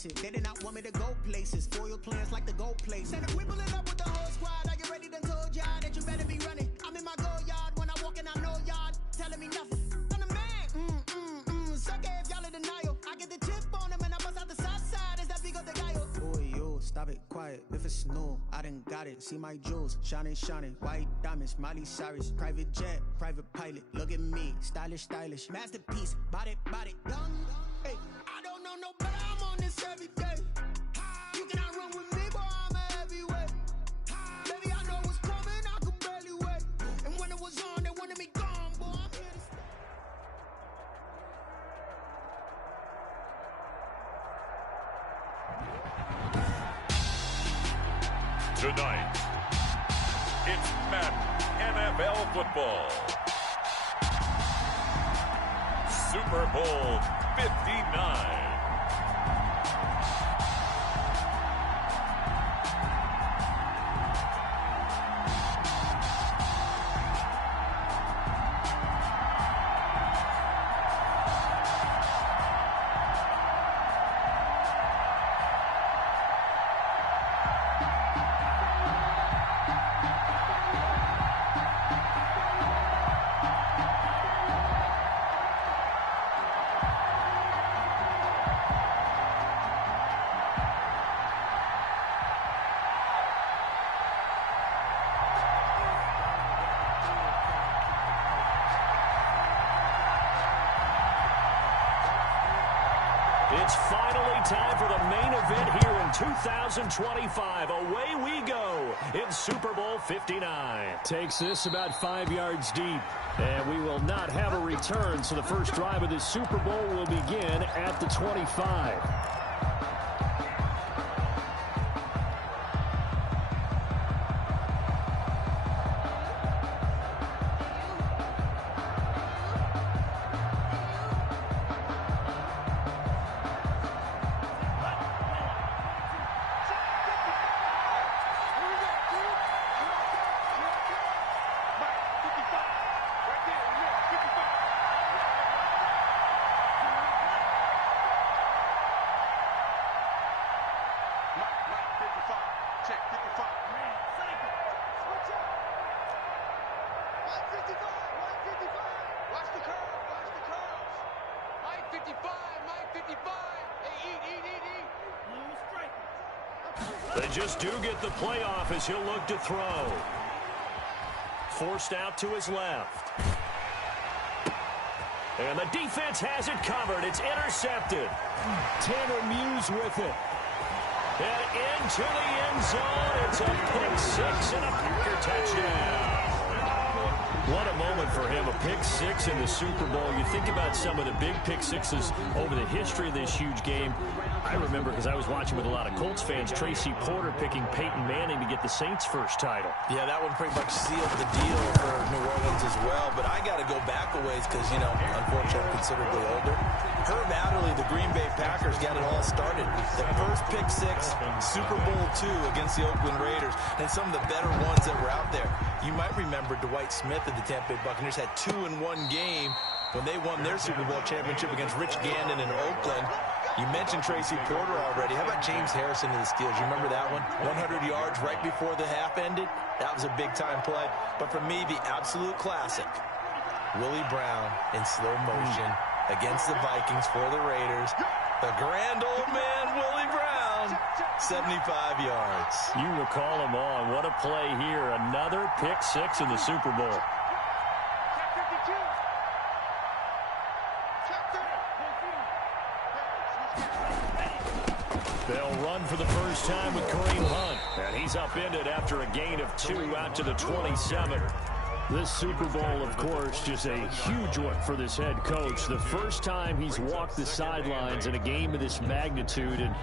They did not want me to go places. Foil plans like the gold place. And if we pulling up with the whole squad, are you ready? Done told y'all that you better be running. I'm in my go yard when I walk in, I know y'all telling me nothing. I'm the man. Suck it if y'all in denial. I get the chip on him and I bust out the south side. Is that Vigo the guy? Boy, yo, stop it, quiet. If it's snow, I done got it. See my jewels, shining, white diamonds, Miley Cyrus, private jet, private pilot. Look at me, stylish, masterpiece, body, young. Hey, I don't know no better. I'm on this every day. You cannot run with me, boy. I'm a heavyweight. Baby, I know what's coming. I could barely wait. And when it was on, they wanted me gone, boy. I'm here to stay. Tonight, it's Madden NFL football. Super Bowl 59. It's finally time for the main event here in 2025. Away we go in Super Bowl 59. Takes this about 5 yards deep. And we will not have a return, so the first drive of this Super Bowl will begin at the 25. They just do get the playoff as he'll look to throw. Forced out to his left. And the defense has it covered. It's intercepted. Tanner Muse with it. And into the end zone. It's a pick six and a Packer touchdown. What a moment for him, a pick six in the Super Bowl. You think about some of the big pick sixes over the history of this huge game. I remember, because I was watching with a lot of Colts fans, Tracy Porter picking Peyton Manning to get the Saints' first title. Yeah, that one pretty much sealed the deal for New Orleans as well. But I got to go back a ways because, you know, unfortunately I'm considerably older. Herb Adderley, the Green Bay Packers, got it all started. The first pick six, Super Bowl II against the Oakland Raiders, and some of the better ones that were out there. You might remember Dwight Smith of the Tampa Bay Buccaneers had 2 in one game when they won their Super Bowl championship against Rich Gannon in Oakland. You mentioned Tracy Porter already. How about James Harrison of the Steelers? You remember that one? 100 yards right before the half ended? That was a big-time play. But for me, the absolute classic, Willie Brown in slow motion against the Vikings for the Raiders. The grand old man, Willie Brown, 75 yards. You recall them all. What a play here. Another pick six in the Super Bowl. They'll run for the first time with Kareem Hunt. And he's upended after a gain of 2 out to the 27. This Super Bowl, of course, just a huge one for this head coach. The first time he's walked the sidelines in a game of this magnitude. And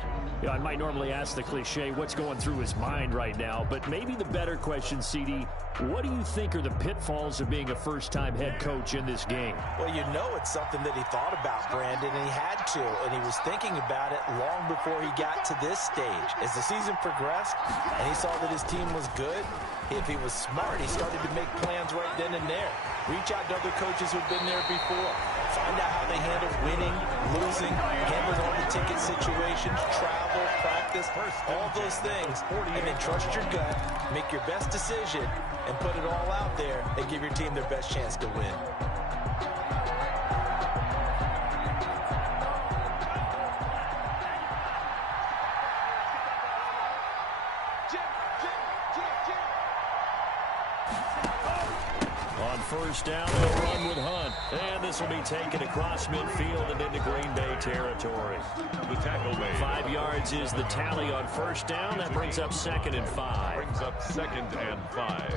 you know, I might normally ask the cliche, what's going through his mind right now? But maybe the better question, CD, what do you think are the pitfalls of being a first-time head coach in this game? Well, you know it's something that he thought about, Brandon, and he had to. And he was thinking about it long before he got to this stage. As the season progressed and he saw that his team was good, if he was smart, he started to make plans right then and there. Reach out to other coaches who've been there before. Find out how they handle winning, losing, handling all the ticket situations, travel, practice, all those things. And then trust your gut, make your best decision, and put it all out there and give your team their best chance to win. On first down, they'll run with Hunt. And this will be taken across midfield and into Green Bay territory. The tackle made. 5 yards is the tally on first down. That brings up 2nd and 5. Brings up 2nd and 5.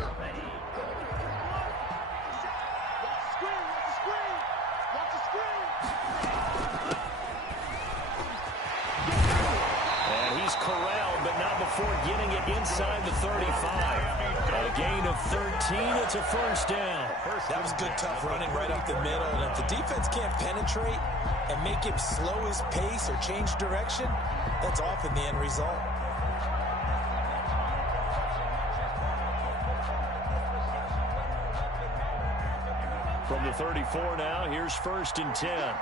And he's corralled, but not before getting it inside the 35. A gain of 13. It's a first down. That was good, tough running right up the middle. And if the defense can't penetrate and make him slow his pace or change direction, that's often the end result. From the 34 now, here's 1st and 10.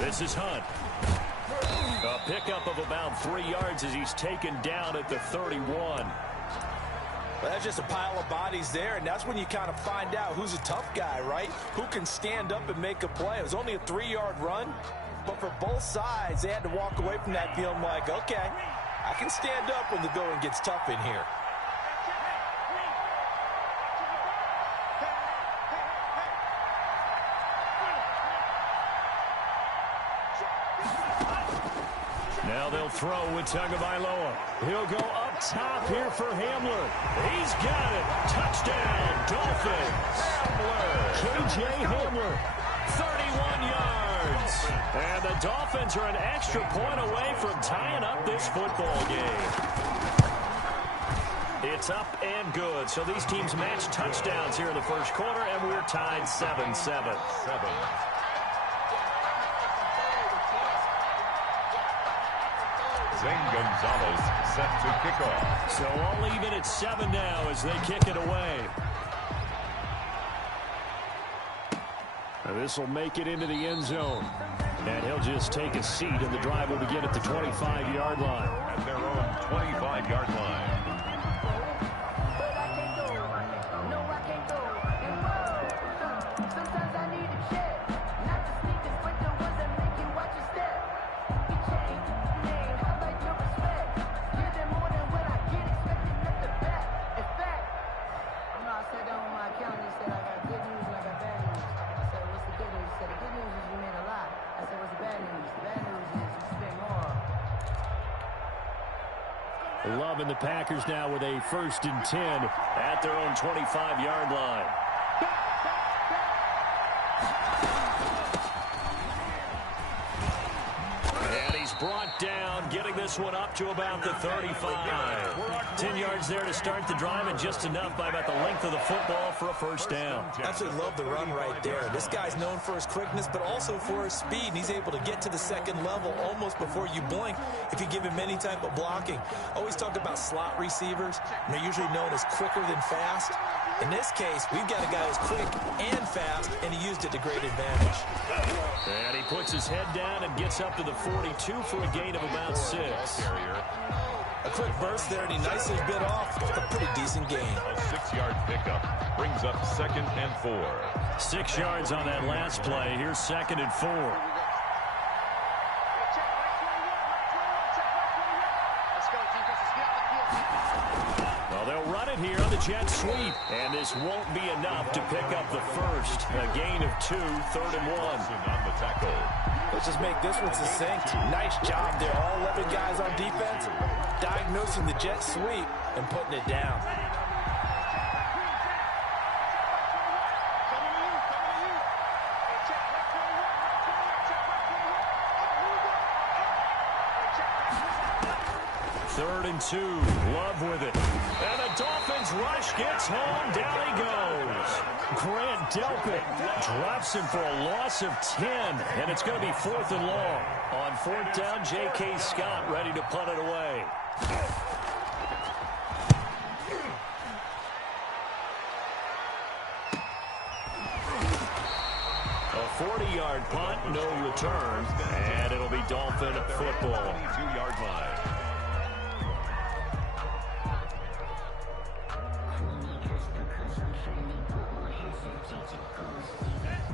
This is Hunt. A pickup of about 3 yards as he's taken down at the 31. Well, that's just a pile of bodies there, and that's when you kind of find out who's a tough guy, right? Who can stand up and make a play. It was only a 3-yard run, but for both sides, they had to walk away from that feeling like, okay, I can stand up when the going gets tough in here. Now they'll throw with Tagovailoa. He'll go up top here for Hamler. He's got it. Touchdown, Dolphins. K.J. Hamler, 31 yards. And the Dolphins are an extra point away from tying up this football game. It's up and good. So these teams match touchdowns here in the first quarter, and we're tied 7-7. Zane Gonzalez set to kick off. So all even at 7 now as they kick it away. This will make it into the end zone. And he'll just take a seat, and the drive will begin at the 25-yard line. At their own 25-yard line. Loving the Packers now with a 1st and 10 at their own 25-yard line. And he's brought down, getting this one up to about the 35. 10 yards there to start the drive, and just enough by about the length of the football for a first down. Absolutely love the run right there. This guy's known for his quickness, but also for his speed. And he's able to get to the second level almost before you blink if you give him any type of blocking. Always talk about slot receivers, and they're usually known as quicker than fast. In this case, we've got a guy who's quick and fast, and he used it to great advantage. And he puts his head down and gets up to the 42 for a gain of about 6. A quick burst there, and he nicely bit off a pretty decent gain. A 6-yard pickup brings up 2nd and 4. 6 yards on that last play. Here's 2nd and 4. Well, they'll run it here on the jet sweep, and this won't be enough to pick up the first. A gain of 2, 3rd and 1. On the tackle. Let's just make this one succinct. Nice job there. All 11 guys on defense diagnosing the jet sweep and putting it down. 3rd and 2. Love with it. And the Dolphins rush gets home. Down he goes. Grant Delpit drops him for a loss of 10. And it's going to be 4th and long. On 4th down, J.K. Scott ready to punt it away. A 40-yard punt, no return. And it'll be Dolphin football. 22-yard line.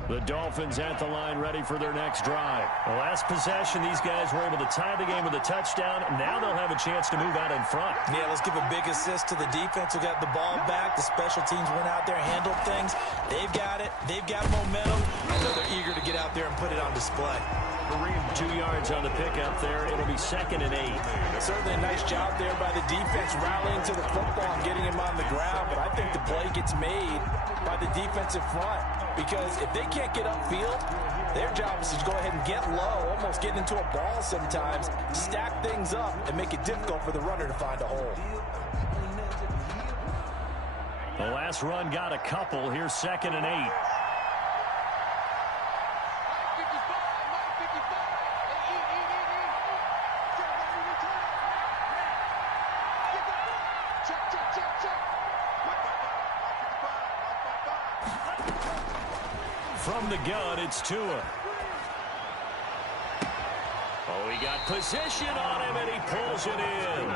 The Dolphins at the line ready for their next drive. The last possession, these guys were able to tie the game with a touchdown. Now they'll have a chance to move out in front. Yeah, let's give a big assist to the defense who got the ball back. The special teams went out there, handled things. They've got it. They've got momentum. I know they're eager to get out there and put it on display. 2 yards on the pickup there. It'll be 2nd and 8. Certainly a nice job there by the defense rallying to the football and getting him on the ground. But I think the play gets made by the defensive front. Because if they can't get upfield, their job is to go ahead and get low, almost get into a ball sometimes, stack things up, and make it difficult for the runner to find a hole. The last run got a couple. Here's 2nd and 8. From the gun, it's Tua. Oh, he got position on him, and he pulls it in.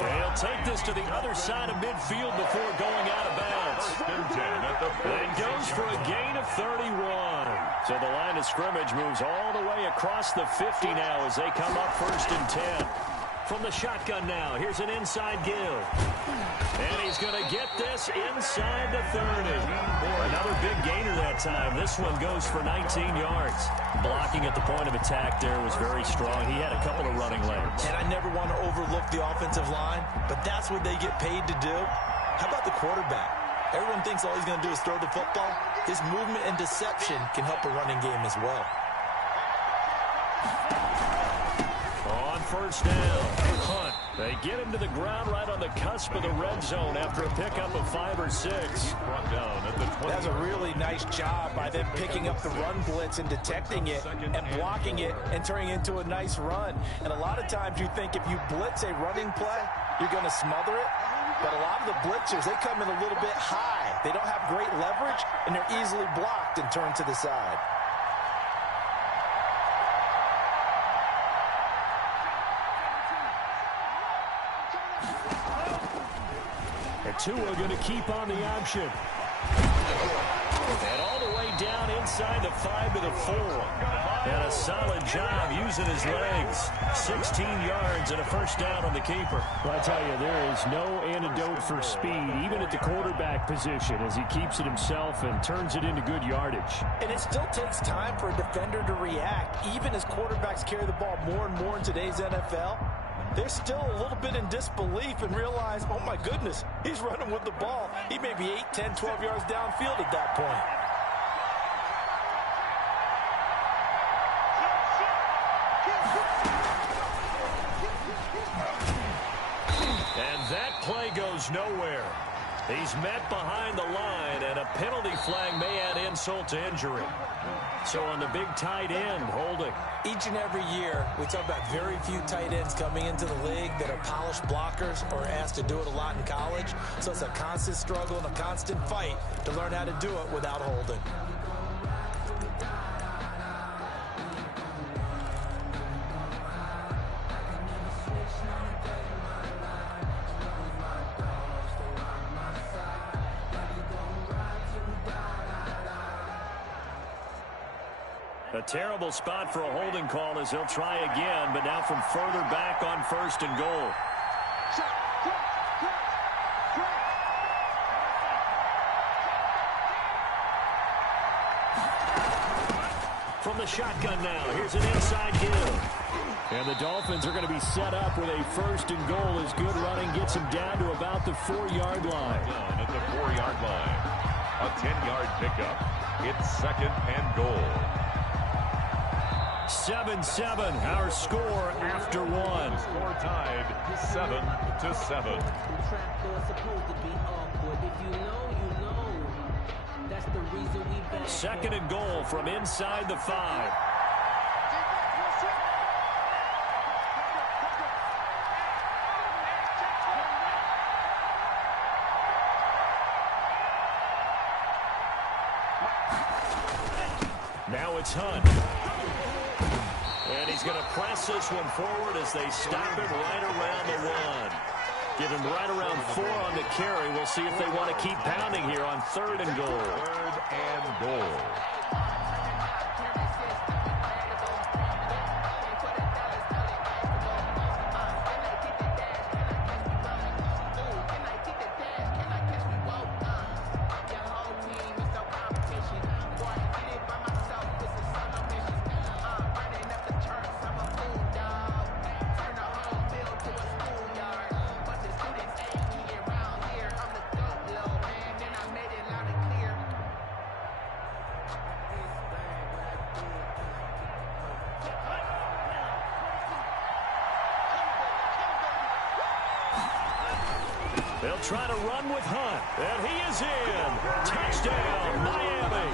He'll take this to the other side of midfield before going out of bounds. And goes for a gain of 31. So the line of scrimmage moves all the way across the 50 now as they come up 1st and 10. From the shotgun now, here's an inside give. And he's going to get this inside the 30. Another big gainer that time. This one goes for 19 yards. Blocking at the point of attack there was very strong. He had a couple of running lanes. And I never want to overlook the offensive line, but that's what they get paid to do. How about the quarterback? Everyone thinks all he's going to do is throw the football. His movement and deception can help a running game as well. On 1st down, punt. They get him to the ground right on the cusp of the red zone after a pickup of 5 or 6. Brought down at the 20. That's a really nice job by them picking up the run blitz and detecting it and blocking it and turning it into a nice run. And a lot of times you think if you blitz a running play, you're going to smother it. But a lot of the blitzers, they come in a little bit high. They don't have great leverage, and they're easily blocked and turned to the side. Tua going to keep on the option. And all the way down inside the 5 to the 4. And a solid job using his legs. 16 yards and a 1st down on the keeper. Well, I tell you, there is no antidote for speed, even at the quarterback position, as he keeps it himself and turns it into good yardage. And it still takes time for a defender to react, even as quarterbacks carry the ball more and more in today's NFL. They're still a little bit in disbelief and realize, oh my goodness, he's running with the ball. He may be 8, 10, 12 yards downfield at that point. And that play goes nowhere. He's met behind the line, and a penalty flag may add insult to injury. So on the big tight end, holding. Each and every year, we talk about very few tight ends coming into the league that are polished blockers or asked to do it a lot in college. So it's a constant struggle and a constant fight to learn how to do it without holding. A terrible spot for a holding call as they'll try again, but now from further back on 1st and goal. From the shotgun now, here's an inside give. And the Dolphins are going to be set up with a 1st and goal as good running gets them down to about the 4-yard line. Down at the 4-yard line. A 10-yard pickup. It's 2nd and goal. 7-7, our score after one. Score tied 7-7. Second and goal from inside the 5. Now it's Hunt. And he's going to press this one forward as they stop him right around the 1. Give him right around 4 on the carry. We'll see if they want to keep pounding here on 3rd and goal. 3rd and goal. They'll try to run with Hunt, and he is in. Touchdown, Miami.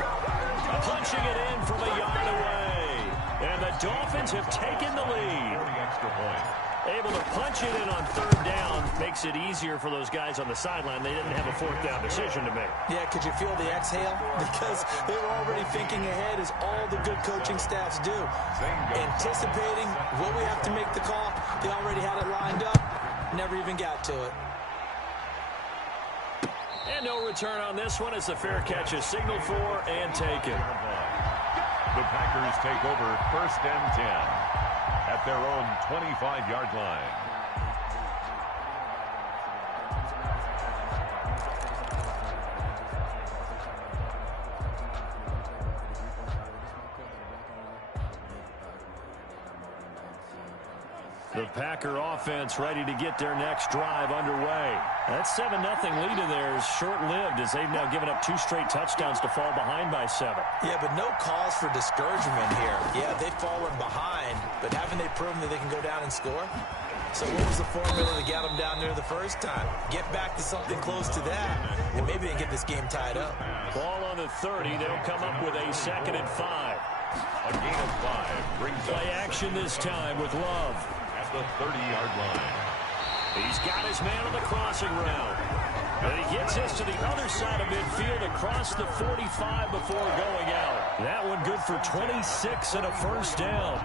Punching it in from a yard away. And the Dolphins have taken the lead. Extra point. Able to punch it in on 3rd down makes it easier for those guys on the sideline. They didn't have a 4th down decision to make. Yeah, could you feel the exhale? Because they were already thinking ahead, as all the good coaching staffs do. Anticipating, will we have to make the call? They already had it lined up. Never even got to it. And no return on this one as the fair catch is signaled for and taken. The Packers take over 1st and 10 at their own 25-yard line. The Packer offense ready to get their next drive underway. That 7-0 lead in there is short-lived as they've now given up 2 straight touchdowns to fall behind by 7. Yeah, but no cause for discouragement here. Yeah, they've fallen behind, but haven't they proven that they can go down and score? So what was the formula to get them down there the first time? Get back to something close to that, and maybe they can get this game tied up. Ball on the 30. They'll come up with a 2nd and 5. A gain of 5 brings Play action this time with Love. the 30-yard line. He's got his man on the crossing route. And he gets this to the other side of midfield across the 45 before going out. That one good for 26 and a 1st down.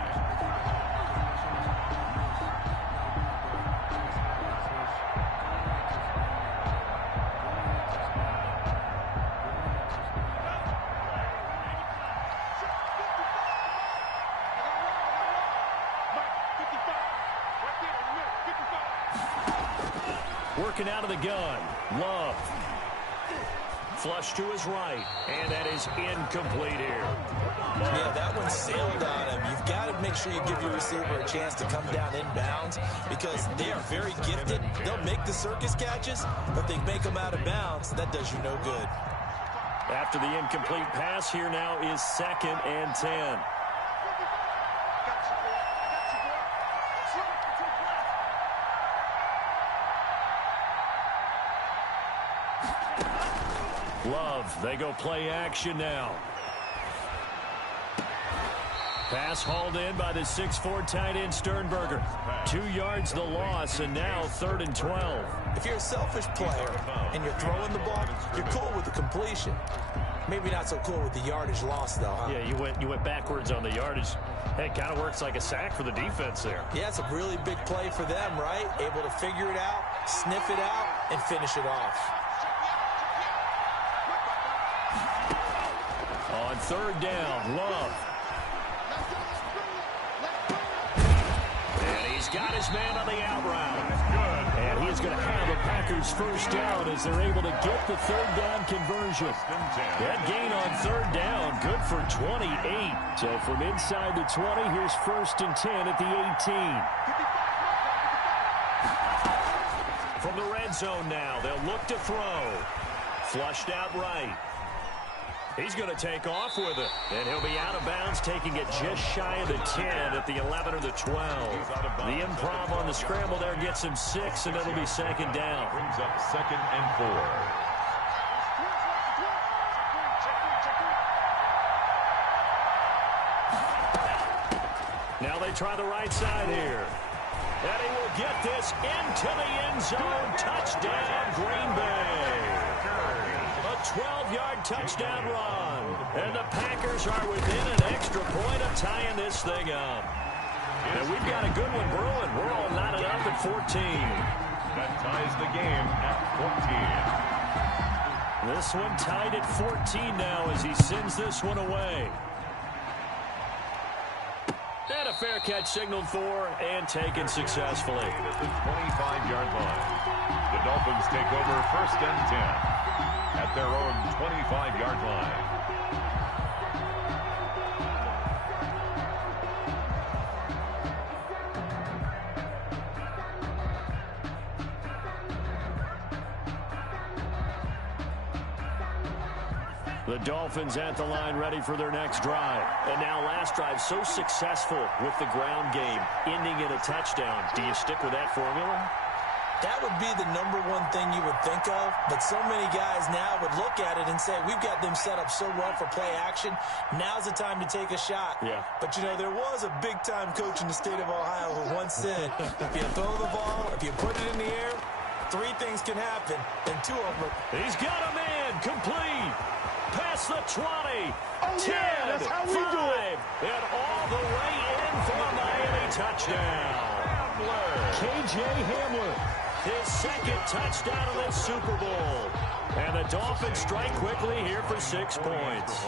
Working out of the gun. Love. Flush to his right. And that is incomplete here. Yeah, that one sailed on him. You've got to make sure you give your receiver a chance to come down inbounds because they are very gifted. They'll make the circus catches, but they make them out of bounds. That does you no good. After the incomplete pass, here now is 2nd and 10. Love, they go play action now. Pass hauled in by the 6'4" tight end Sternberger. 2 yards the loss, and now 3rd and 12. If you're a selfish player and you're throwing the ball, you're cool with the completion. Maybe not so cool with the yardage loss, though, huh? Yeah, you went backwards on the yardage. Hey, it kind of works like a sack for the defense there. Yeah, it's a really big play for them, right? Able to figure it out, sniff it out, and finish it off. On 3rd down, Love. And he's got his man on the out route. And he is going to have a Packers 1st down as they're able to get the 3rd down conversion. That gain on 3rd down, good for 28. So from inside the 20, here's 1st and 10 at the 18. From the red zone now, they'll look to throw. Flushed out right. He's going to take off with it. And he'll be out of bounds, taking it just shy of the 10 at the 11 or the 12. The improv on the scramble there gets him 6, and it'll be second down. Brings up 2nd and 4. Now they try the right side here. And he will get this into the end zone. Touchdown, Green Bay. A 12-yard touchdown run. And the Packers are within an extra point of tying this thing up. And we've got a good one brewing. We're all knotted up at 14. That ties the game at 14. This one tied at 14 now as he sends this one away. And a fair catch signaled for and taken successfully. At the 25-yard line. The Dolphins take over 1st and 10 at their own 25-yard line. The Dolphins at the line ready for their next drive. And now last drive so successful with the ground game, ending in a touchdown. Do you stick with that formula? That would be the #1 thing you would think of, but so many guys now would look at it and say, we've got them set up so well for play action. Now's the time to take a shot. Yeah. But, you know, there was a big-time coach in the state of Ohio who once said, if you throw the ball, if you put it in the air, 3 things can happen, and 2 of them. He's got a man complete. Past the 20, 10, that's how we 5, do it. and all the way in for a Miami touchdown. K.J. Hamler, his 2nd touchdown of this Super Bowl. And the Dolphins strike quickly here for 6 points.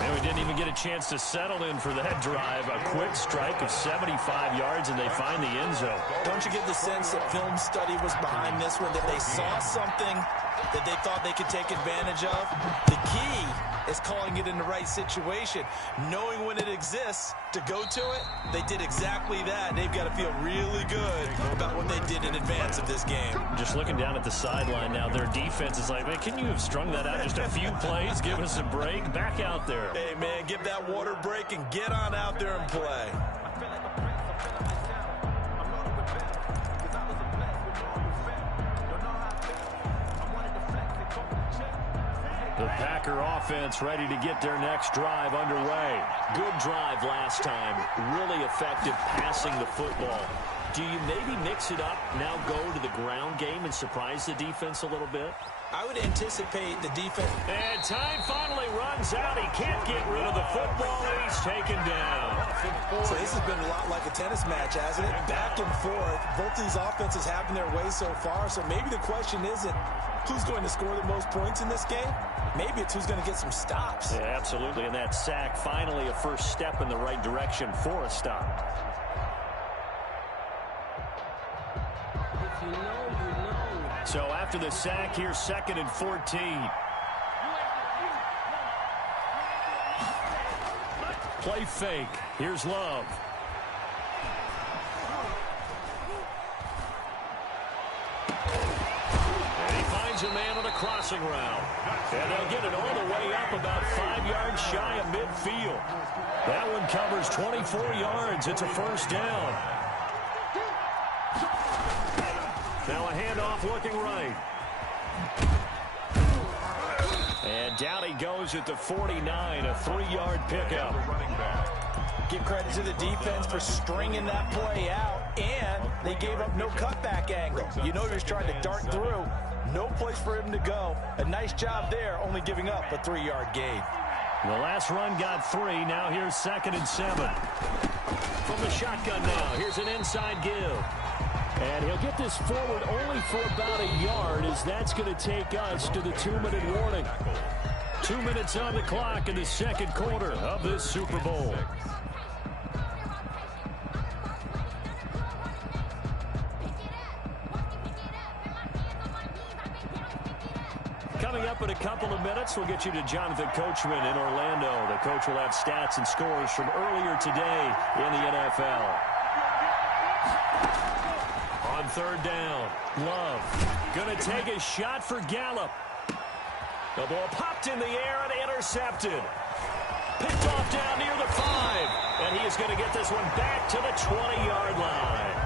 And we didn't even get a chance to settle in for that drive. A quick strike of 75 yards, and they find the end zone. Don't you get the sense that film study was behind this one, that they saw something that they thought they could take advantage of? The key is calling it in the right situation, knowing when it exists to go to it. They did exactly that. They've got to feel really good about what they did in advance of this game. Just looking down at the sideline now, their defense is like, man, can you have strung that out just a few plays? Give us a break. Back out there. Hey, man, give that water break and get on out there and play. The Packer offense ready to get their next drive underway. Good drive last time. Really effective passing the football. Do you maybe mix it up, now go to the ground game and surprise the defense a little bit? I would anticipate the defense. And time finally runs out. He can't get rid of the football, and he's taken down. So this has been a lot like a tennis match, hasn't it? Back and forth. Both these offenses having their way so far. So maybe the question isn't who's going to score the most points in this game. Maybe it's who's going to get some stops. Yeah, absolutely. And that sack, finally a first step in the right direction for a stop. If you know, you know. So after the sack, here's 2nd and 14. Play fake. Here's Love. And he finds a man on a crossing route. And they'll get it all the way up about 5 yards shy of midfield. That one covers 24 yards. It's a first down. Now a handoff looking right. And down he goes at the 49, a 3-yard pickup. Give credit to the defense for stringing that play out, and they gave up no cutback angle. You know he was trying to dart through. No place for him to go. A nice job there, only giving up a 3-yard gain. The last run got 3. Now here's 2nd and 7. From the shotgun now, here's an inside give. And he'll get this forward only for about a yard, as that's going to take us to the 2-minute warning. 2 minutes on the clock in the second quarter of this Super Bowl. Coming up in a couple of minutes, we'll get you to Jonathan Coachman in Orlando. The coach will have stats and scores from earlier today in the NFL. On 3rd down, Love gonna take a shot for Gallup. The ball popped in the air and intercepted. Picked off down near the 5. And he is going to get this one back to the 20-yard line.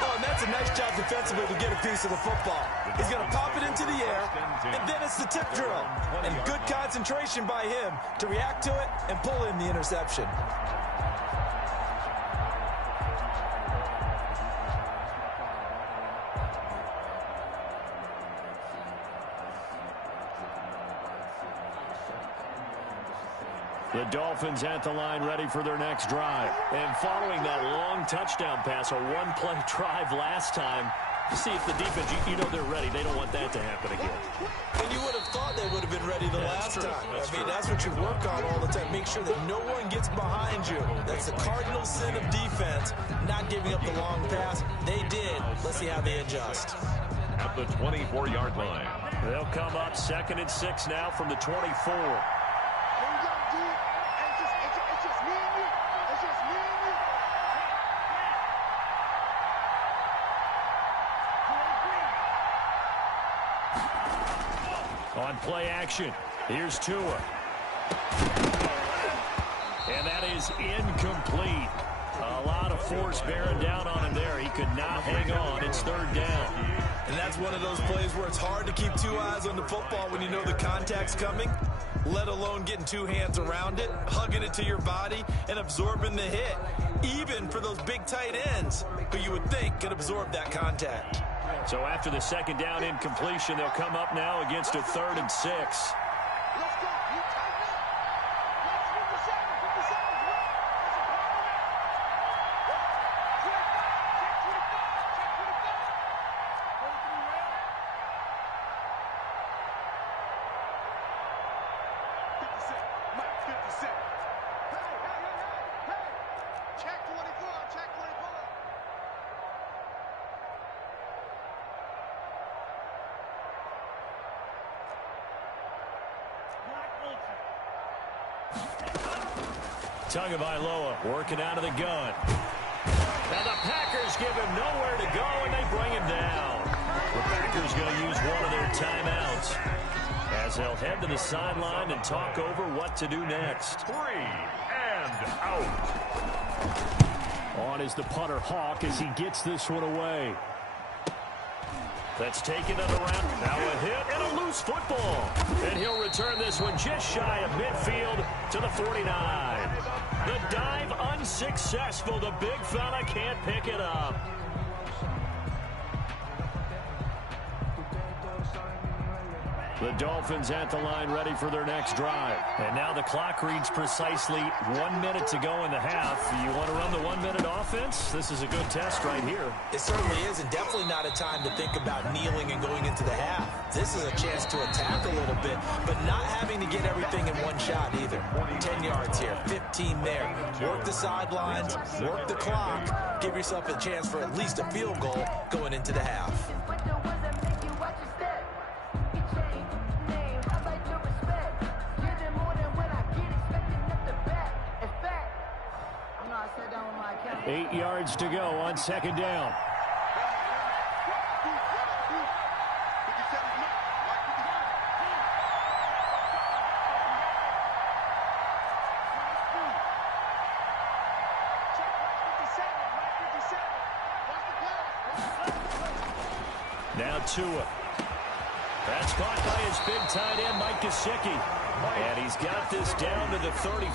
Oh, and that's a nice job defensively to get a piece of the football. He's going to pop it into the air, and then it's the tip drill. And good concentration by him to react to it and pull in the interception. The Dolphins at the line ready for their next drive. And following that long touchdown pass, a one-play drive last time, see if the defense, you know they're ready. They don't want that to happen again. And you would have thought they would have been ready the last time. That's what you work on all the time. Make sure that no one gets behind you. That's the cardinal sin of defense, not giving up the long pass. They did. Let's see how they adjust. At the 24-yard line. They'll come up 2nd and 6 now from the 24. On play action, here's Tua. And that is incomplete. A lot of force bearing down on him there. He could not hang on. It's 3rd down. And that's one of those plays where it's hard to keep 2 eyes on the football when you know the contact's coming, let alone getting 2 hands around it, hugging it to your body, and absorbing the hit, even for those big tight ends who you would think could absorb that contact. So after the 2nd down incompletion, they'll come up now against a 3rd and 6. Tagovailoa working out of the gun. Now the Packers give him nowhere to go, and they bring him down. The Packers going to use one of their timeouts as they'll head to the sideline and talk over what to do next. 3 and out. On is the punter Hawk as he gets this one away. That's taken it around. Now a hit and a loose football. And he'll return this one just shy of midfield to the 49. The dive unsuccessful. The big fella can't pick it up. The Dolphins at the line ready for their next drive. And now the clock reads precisely 1 minute to go in the half. You want to run the 1-minute offense? This is a good test right here. It certainly is, and definitely not a time to think about kneeling and going into the half. This is a chance to attack a little bit, but not having to get everything in one shot either. 10 yards here, 15 there. Work the sidelines, work the clock. Give yourself a chance for at least a field goal going into the half. Eight yards to go on 2nd down. Now Tua. That's caught by his big tight end, Mike Gesicki. And he's got this down to the 35.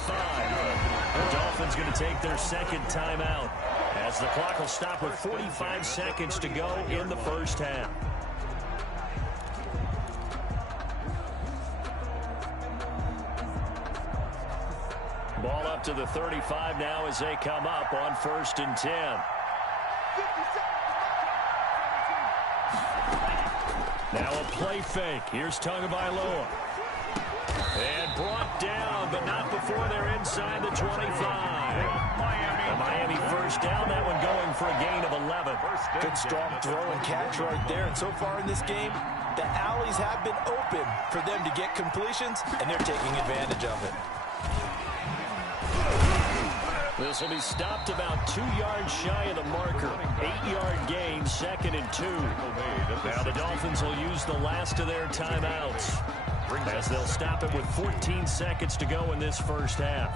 The Dolphins going to take their 2nd timeout as the clock will stop with 45 seconds to go in the first half. Ball up to the 35 now as they come up on 1st and 10. Now a play fake. Here's Tagovailoa. And brought down, but not before they're inside the 25. The Miami 1st down. That one going for a gain of 11. Good strong throw and catch right there. And so far in this game, the alleys have been open for them to get completions, and they're taking advantage of it. This will be stopped about 2 yards shy of the marker. 8-yard gain, 2nd and 2. Now the Dolphins will use the last of their timeouts. as they'll stop it with 14 seconds to go in this first half.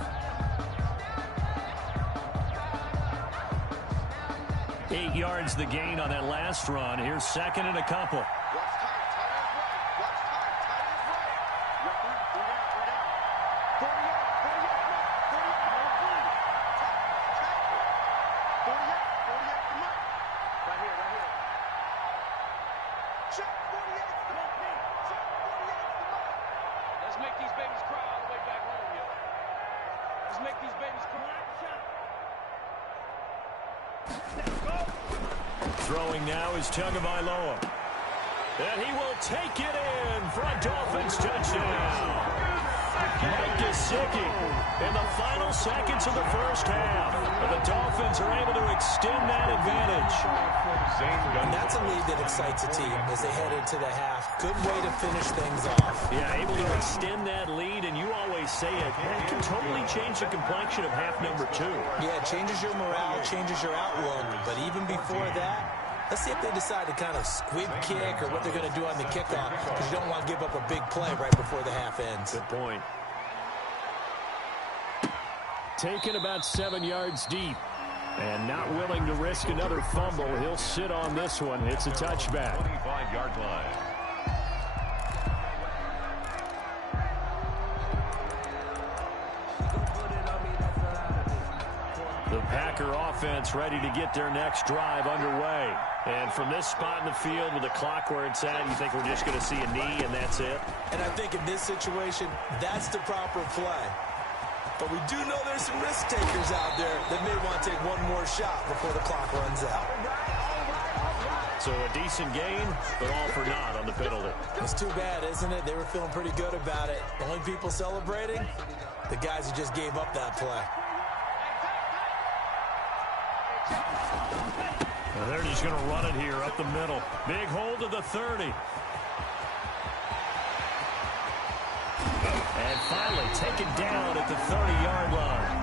8 yards the gain on that last run. Here's second and a couple. Throwing now is Tagovailoa. And he will take it in for a Dolphins touchdown. Mike Gesicki in the final seconds of the first half. And the Dolphins are able to extend that advantage. And that's a lead that excites a team as they head into the half. Good way to finish things off. Yeah, able to extend that lead, and you always say it, that can totally change the complexion of half number 2. Yeah, it changes your morale, changes your outlook. But even before that, let's see if they decide to kind of squib kick or what they're going to do on the kickoff, because you don't want to give up a big play right before the half ends. Good point. Taken about 7 yards deep. And not willing to risk another fumble. He'll sit on this one. It's a touchback. 25-yard line. The Packer offense ready to get their next drive underway. And from this spot in the field with the clock where it's at, you think we're just going to see a knee and that's it? And I think in this situation, that's the proper play. But we do know there's some risk takers out there that may want to take one more shot before the clock runs out. So a decent gain, but all for naught on the penalty. It's too bad, isn't it? They were feeling pretty good about it. The only people celebrating, the guys who just gave up that play. Well, they're just going to run it here up the middle. Big hold of the 30. And finally taken down at the 30-yard line.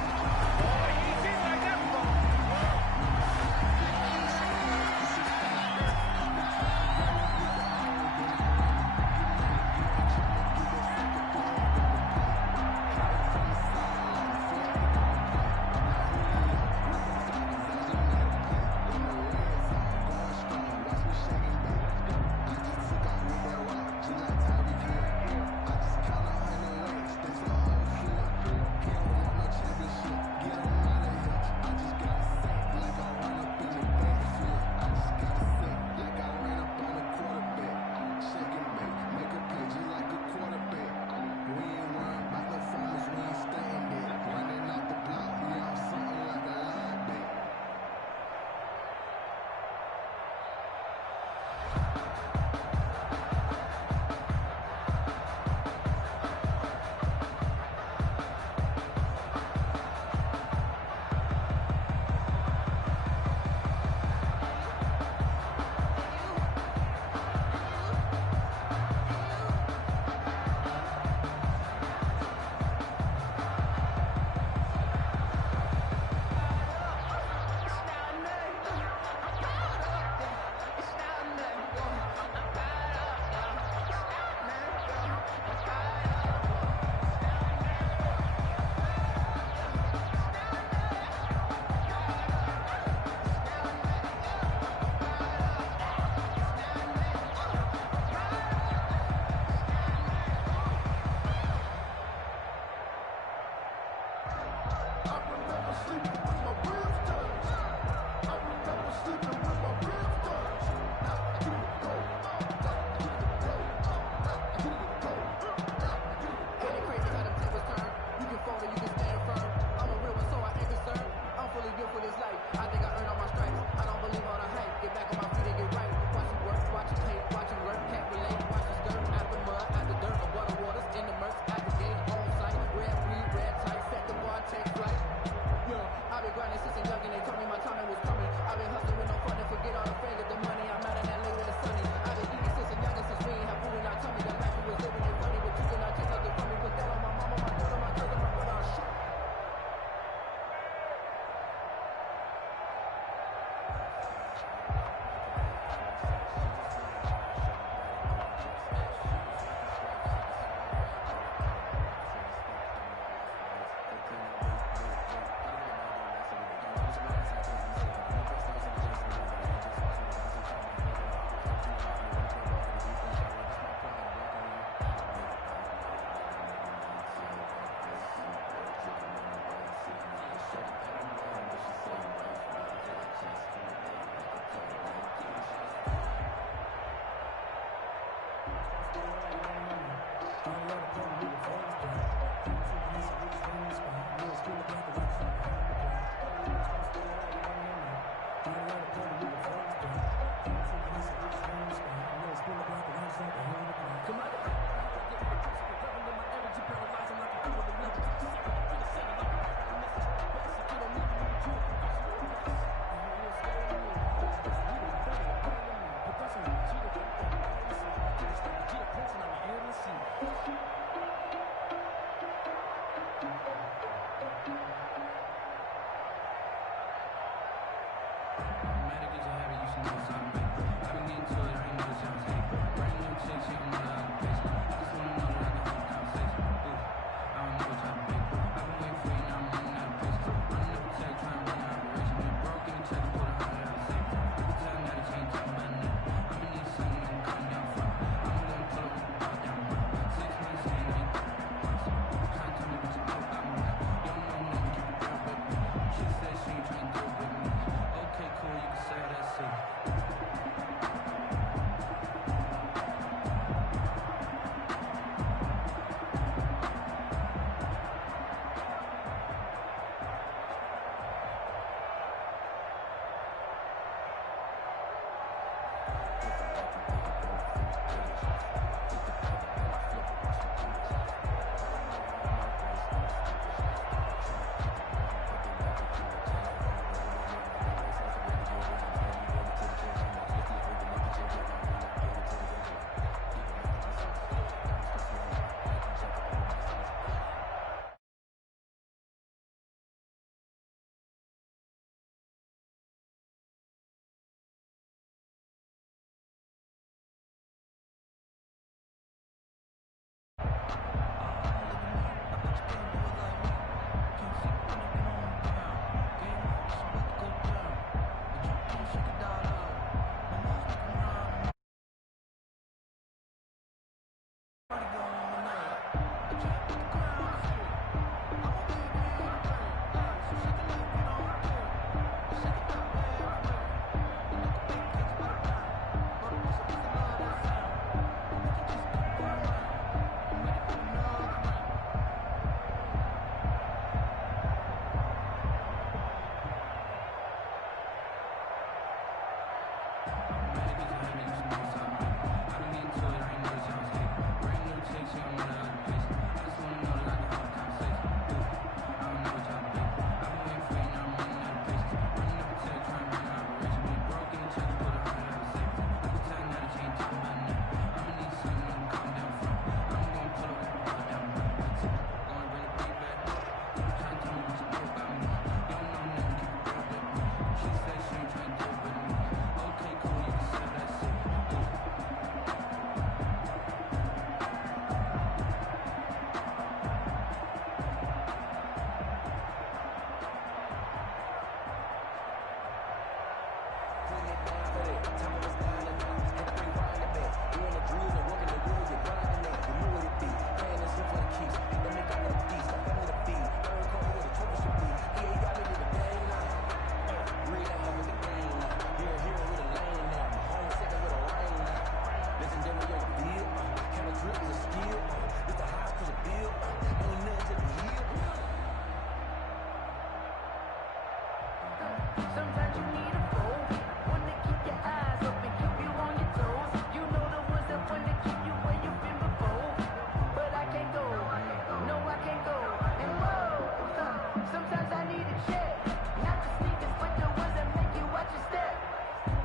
Sometimes I need a check, not the sneakers, but the ones that make you watch your step.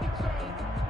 It changed.